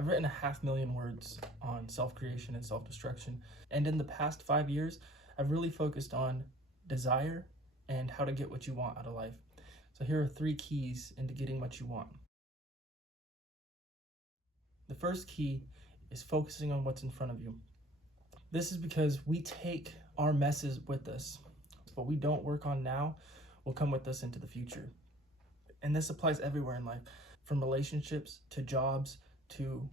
I've written 500,000 words on self-creation and self-destruction. And in the past 5 years, I've really focused on desire and how to get what you want out of life. So here are 3 keys into getting what you want. The first key is focusing on what's in front of you. This is because we take our messes with us. What we don't work on now will come with us into the future. And this applies everywhere in life, from relationships to jobs to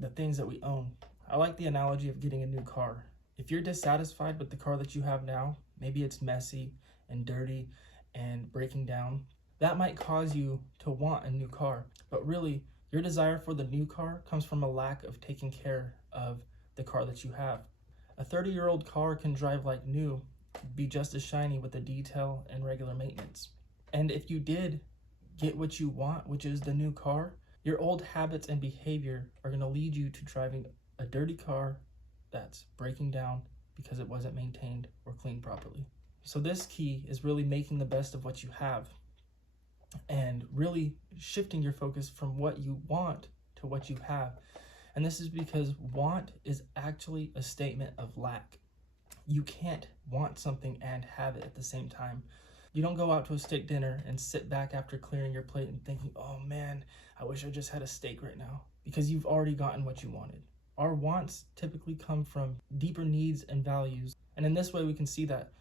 the things that we own. I like the analogy of getting a new car. If you're dissatisfied with the car that you have now, maybe it's messy and dirty and breaking down, that might cause you to want a new car. But really, your desire for the new car comes from a lack of taking care of the car that you have. A 30-year-old car can drive like new, be just as shiny with the detail and regular maintenance. And if you did get what you want, which is the new car, your old habits and behavior are going to lead you to driving a dirty car that's breaking down because it wasn't maintained or cleaned properly. So this key is really making the best of what you have and really shifting your focus from what you want to what you have. And this is because want is actually a statement of lack. You can't want something and have it at the same time. You don't go out to a steak dinner and sit back after clearing your plate and thinking, oh man, I wish I just had a steak right now, because you've already gotten what you wanted. Our wants typically come from deeper needs and values. And in this way, we can see that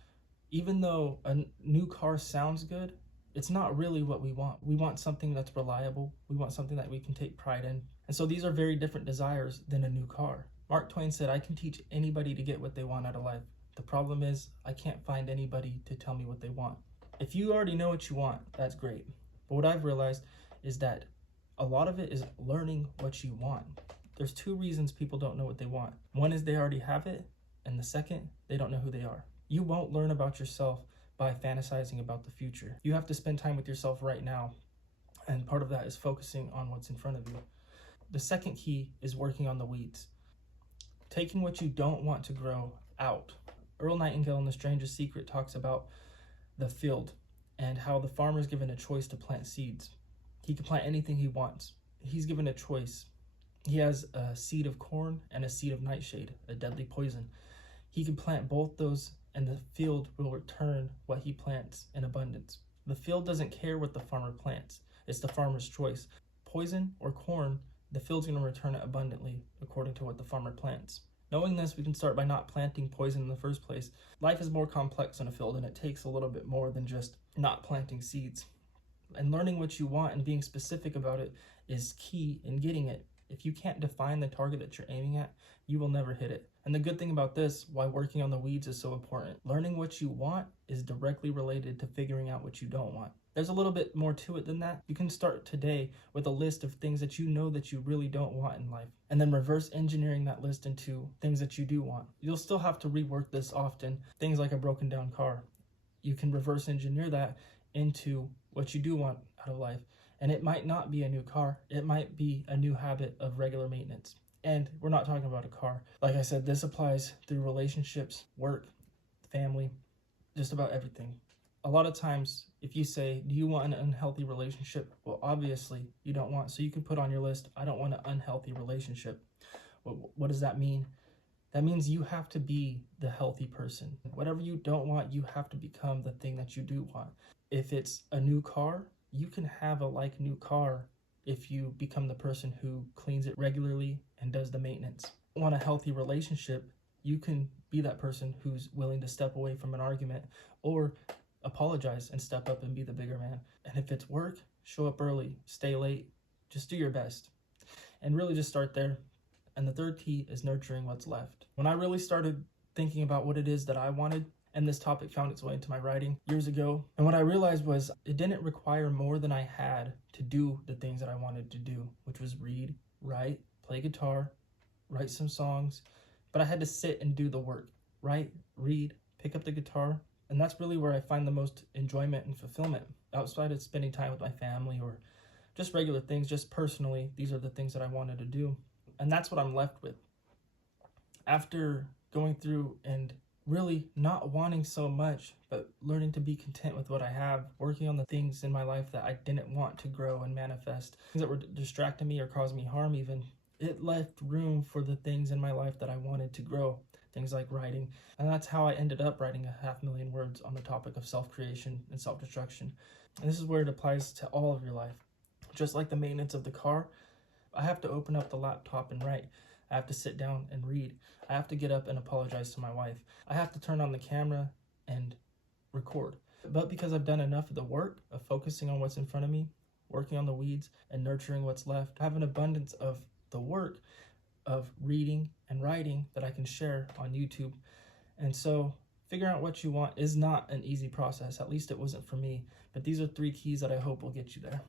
even though a new car sounds good, it's not really what we want. We want something that's reliable. We want something that we can take pride in. And so these are very different desires than a new car. Mark Twain said, I can teach anybody to get what they want out of life. The problem is I can't find anybody to tell me what they want. If you already know what you want, that's great. But what I've realized is that a lot of it is learning what you want. There's 2 reasons people don't know what they want. One is they already have it, and the second, they don't know who they are. You won't learn about yourself by fantasizing about the future. You have to spend time with yourself right now, and part of that is focusing on what's in front of you. The second key is working on the weeds. Taking what you don't want to grow out. Earl Nightingale in The Strangest Secret talks about the field and how the farmer is given a choice to plant seeds. He can plant anything he wants. He's given a choice. He has a seed of corn and a seed of nightshade, a deadly poison. He can plant both those, and the field will return what he plants in abundance. The field doesn't care what the farmer plants. It's the farmer's choice. Poison or corn, the field's going to return it abundantly according to what the farmer plants. Knowing this, we can start by not planting poison in the first place. Life is more complex in a field, and it takes a little bit more than just not planting seeds. And learning what you want and being specific about it is key in getting it. If you can't define the target that you're aiming at, you will never hit it. And the good thing about this, why working on the weeds is so important, learning what you want is directly related to figuring out what you don't want. There's a little bit more to it than that. You can start today with a list of things that you know that you really don't want in life, and then reverse engineering that list into things that you do want. You'll still have to rework this often. Things like a broken down car. You can reverse engineer that into what you do want out of life. And it might not be a new car. It might be a new habit of regular maintenance. And we're not talking about a car. Like I said, this applies through relationships, work, family, just about everything. A lot of times, if you say, do you want an unhealthy relationship? Well, obviously you don't want. So you can put on your list, I don't want an unhealthy relationship. What does that mean? That means you have to be the healthy person. Whatever you don't want, you have to become the thing that you do want. If it's a new car, you can have a like new car if you become the person who cleans it regularly and does the maintenance. Want a healthy relationship, you can be that person who's willing to step away from an argument or apologize and step up and be the bigger man. And if it's work, show up early, stay late, just do your best. And really just start there. And the third key is nurturing what's left. When I really started thinking about what it is that I wanted, and this topic found its way into my writing years ago, and what I realized was it didn't require more than I had to do the things that I wanted to do, which was read, write, play guitar, write some songs, but I had to sit and do the work, write, read, pick up the guitar, and that's really where I find the most enjoyment and fulfillment. Outside of spending time with my family or just regular things, just personally, these are the things that I wanted to do, and that's what I'm left with. After going through and really not wanting so much, but learning to be content with what I have, working on the things in my life that I didn't want to grow and manifest, things that were distracting me or causing me harm even, it left room for the things in my life that I wanted to grow, things like writing. And that's how I ended up writing 500,000 words on the topic of self-creation and self-destruction. And this is where it applies to all of your life. Just like the maintenance of the car, I have to open up the laptop and write. I have to sit down and read. I have to get up and apologize to my wife. I have to turn on the camera and record. But because I've done enough of the work of focusing on what's in front of me, working on the weeds and nurturing what's left, I have an abundance of the work of reading and writing that I can share on YouTube. And so figuring out what you want is not an easy process. At least it wasn't for me. But these are 3 keys that I hope will get you there.